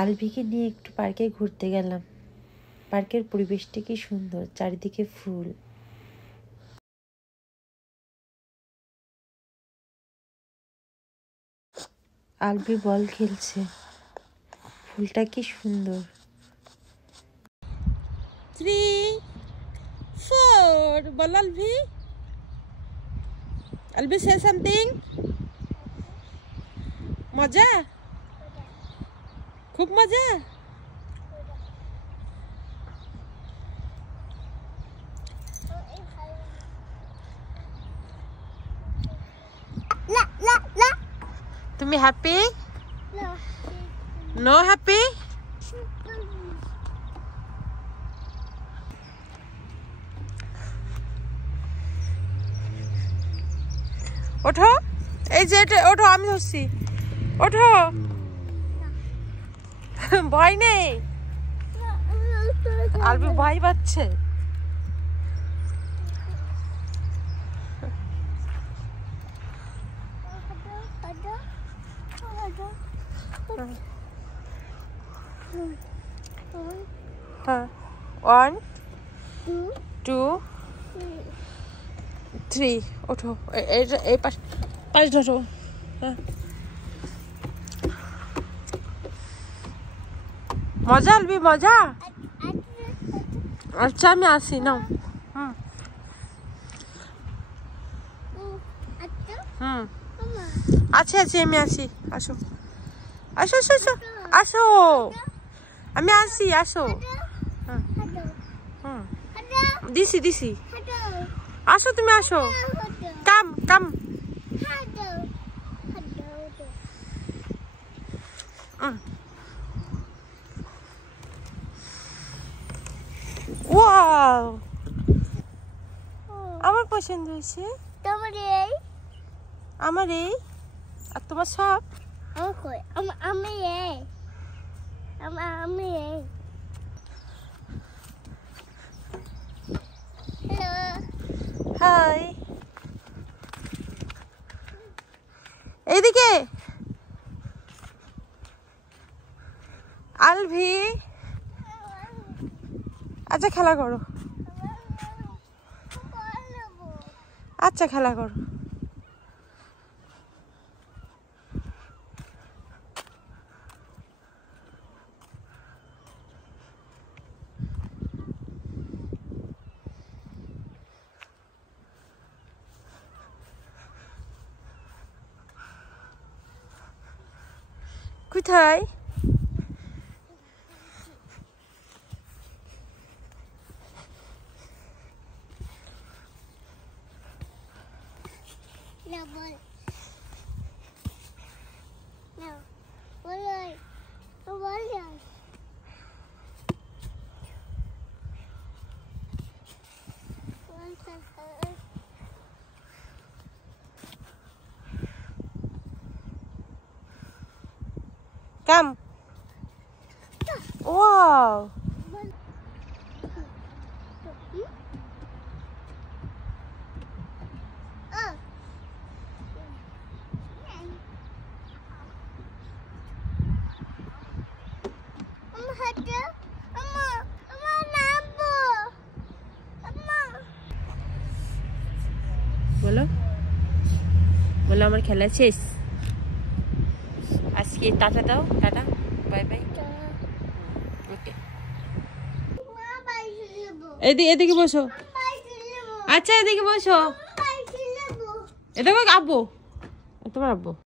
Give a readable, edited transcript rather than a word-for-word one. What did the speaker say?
আলভিকে নিয়ে একটু পার্কে ঘুরতে গেলাম। পার্কের পরিবেশটা কি সুন্দর, চারিদিকে ফুল। আলভি বল খেলছে, ফুলটা কি সুন্দর। 3, 4 বল আলভি। আলভি সে সামথিং। মজা, খুব মজা। তুমি হ্যাপি? No happy? ওঠো, এই যে ওঠো, আমি ধরছি, ওঠো। ভয় নেই? আলবি ভয় পাচ্ছে। হ্যাঁ, 1 2 3 ওঠো, এই পাশ ধরো। হ্যাঁ, মজা আলবি, মজা। আচ্ছা আমি আসি, নাও। আচ্ছা আচ্ছা আমি আসি, আসো আসো আসো আসো আসো, আমি আসি, আসো। দিছি দিছি, আসো তুমি, আসো। কাম কাম। ওয়াও, আমার পছন্দ হয়েছে। আমার এই আর তোমার সব। হাই, এইদিকে আলভি। আচ্ছা খেলা করো, আচ্ছা খেলা করো। কোথায়? Come. Wow. বলো বলো, আমার খেলা শেষ আজকে। টাটা দাও, টাটা, বাই বাই। ওকে, এদিকে বসো। আচ্ছা এদিকে বসো। এটা আব্বু, তোমার আব্বু।